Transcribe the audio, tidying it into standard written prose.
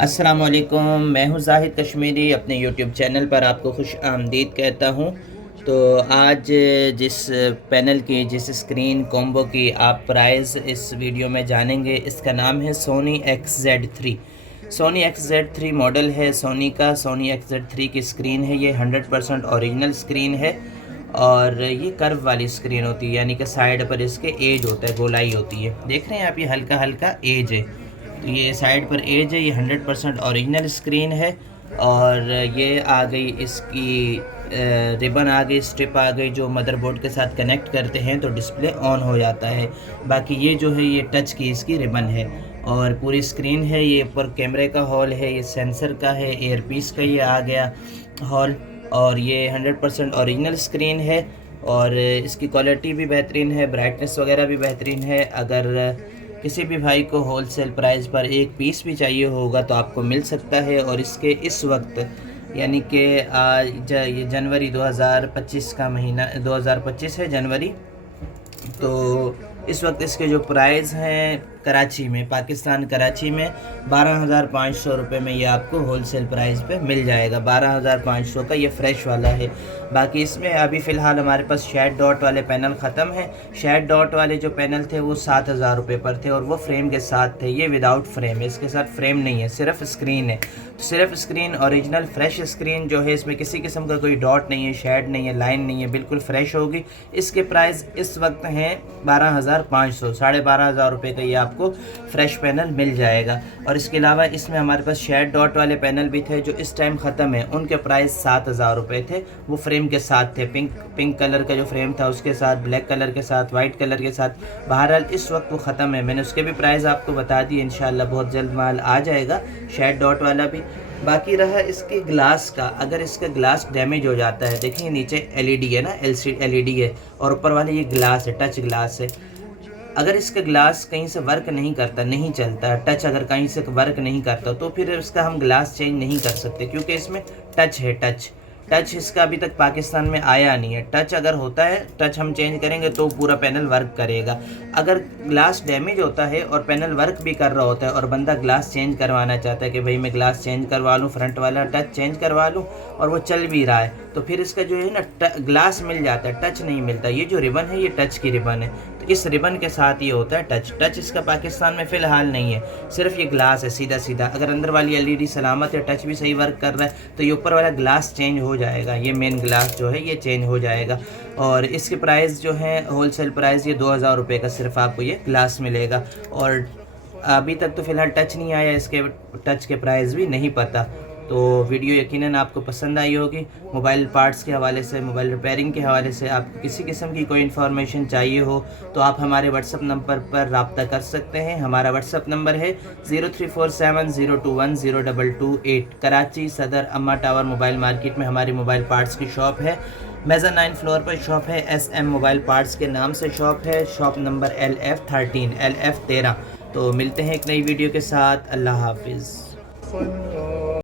अस्सलाम वालेकुम, मैं हूँ ज़ाहिद कश्मीरी। अपने यूट्यूब चैनल पर आपको खुश आमदीद कहता हूँ। तो आज जिस पैनल की, जिस स्क्रीन कॉम्बो की आप प्राइस इस वीडियो में जानेंगे, इसका नाम है Soni XZ3। Soni XZ3 model है सोनी का। सोनी XZ3 की स्क्रीन है, ये 100% ओरिजिनल स्क्रीन है और ये कर्व वाली स्क्रीन होती है, यानी कि साइड पर इसके एज होता है, गोलाई होती है। देख रहे हैं आप, ये हल्का हल्का एज है। तो ये साइड पर एज है, ये 100% ओरिजिनल स्क्रीन है। और ये आ गई इसकी रिबन आ गई, स्ट्रिप आ गई, जो मदरबोर्ड के साथ कनेक्ट करते हैं तो डिस्प्ले ऑन हो जाता है। बाकी ये जो है ये टच की इसकी रिबन है और पूरी स्क्रीन है। ये ऊपर कैमरे का हॉल है, ये सेंसर का है, एयरपीस का ये आ गया हॉल। और ये 100% ओरिजिनल स्क्रीन है और इसकी क्वालिटी भी बेहतरीन है, ब्राइटनेस वगैरह भी बेहतरीन है। अगर किसी भी भाई को होलसेल प्राइस पर एक पीस भी चाहिए होगा तो आपको मिल सकता है। और इसके इस वक्त यानी कि ये जनवरी 2025 का महीना, 2025 है जनवरी। तो इस वक्त इसके जो प्राइस हैं कराची में, पाकिस्तान कराची में 12,500 रुपये में ये आपको होलसेल प्राइस पे मिल जाएगा। 12,500 का ये फ़्रेश वाला है। बाकी इसमें अभी फ़िलहाल हमारे पास शेड डॉट वाले पैनल ख़त्म हैं। शेड डॉट वाले जो पैनल थे वो 7,000 रुपये पर थे और वो फ्रेम के साथ थे। ये विदाउट फ्रेम है, इसके साथ फ्रेम नहीं है, सिर्फ स्क्रीन है। तो सिर्फ स्क्रीन ओरिजिनल फ्रेश स्क्रीन जो है, इसमें किसी किस्म का कोई डॉट नहीं है, शेड नहीं है, लाइन नहीं है, बिल्कुल फ्रेश होगी। इसके प्राइस इस वक्त हैं 12,500, 12,500 रुपये का ये आपको फ्रेश पैनल मिल जाएगा। और इसके अलावा इसमें हमारे पास शेड डॉट वाले पैनल भी थे जो इस टाइम ख़त्म है। उनके प्राइस 7,000 रुपये थे, वो फ्रेम के साथ थे। पिंक कलर का जो फ्रेम था उसके साथ, ब्लैक कलर के साथ, वाइट कलर के साथ। बहरहाल इस वक्त वो ख़त्म है, मैंने उसके भी प्राइस आपको बता दिए। इंशाल्लाह बहुत जल्द माल आ जाएगा शेड डॉट वाला भी। बाकी रहा इसके ग्लास का, अगर इसका ग्लास डैमेज हो जाता है, देखिए नीचे LED है ना, LCD है और ऊपर वाले ये ग्लास है, टच ग्लास है। अगर इसका ग्लास कहीं से वर्क नहीं करता, नहीं चलता, टच अगर कहीं से वर्क नहीं करता तो फिर इसका हम ग्लास चेंज नहीं कर सकते, क्योंकि इसमें टच है। टच इसका अभी तक पाकिस्तान में आया नहीं है। टच अगर होता है, टच हम चेंज करेंगे तो पूरा पैनल वर्क करेगा। अगर ग्लास डैमेज होता है और पैनल वर्क भी कर रहा होता है और बंदा ग्लास चेंज करवाना चाहता है कि भाई मैं ग्लास चेंज करवा लूँ, फ्रंट वाला टच चेंज करवा लूँ, और वो चल भी रहा है, तो फिर इसका जो है ना ग्लास मिल जाता है, टच नहीं मिलता। ये जो रिबन है ये टच की रिबन है, तो इस रिबन के साथ ये होता है टच इसका पाकिस्तान में फ़िलहाल नहीं है, सिर्फ ये ग्लास है सीधा सीधा। अगर अंदर वाली LED सलामत है, टच भी सही वर्क कर रहा है, तो ये ऊपर वाला ग्लास चेंज हो जाएगा। ये मेन ग्लास जो है ये चेंज हो जाएगा। और इसके प्राइस जो है होलसेल प्राइस ये 2,000 रुपये का सिर्फ आपको ये ग्लास मिलेगा। और अभी तक तो फ़िलहाल टच नहीं आया, इसके टच के प्राइस भी नहीं पता। तो वीडियो यकीनन आपको पसंद आई होगी। मोबाइल पार्ट्स के हवाले से, मोबाइल रिपेयरिंग के हवाले से आपको किसी किस्म की कोई इन्फॉर्मेशन चाहिए हो तो आप हमारे व्हाट्सअप नंबर पर रब्ता कर सकते हैं। हमारा व्हाट्सअप नंबर है 034702102228। कराची सदर अम्मा टावर मोबाइल मार्केट में हमारी मोबाइल पार्ट्स की शॉप है। मेज़र 9 फ्लोर पर शॉप है। SM मोबाइल पार्ट्स के नाम से शॉप है। Shop number LF13। तो मिलते हैं एक नई वीडियो के साथ। अल्लाह हाफिज़।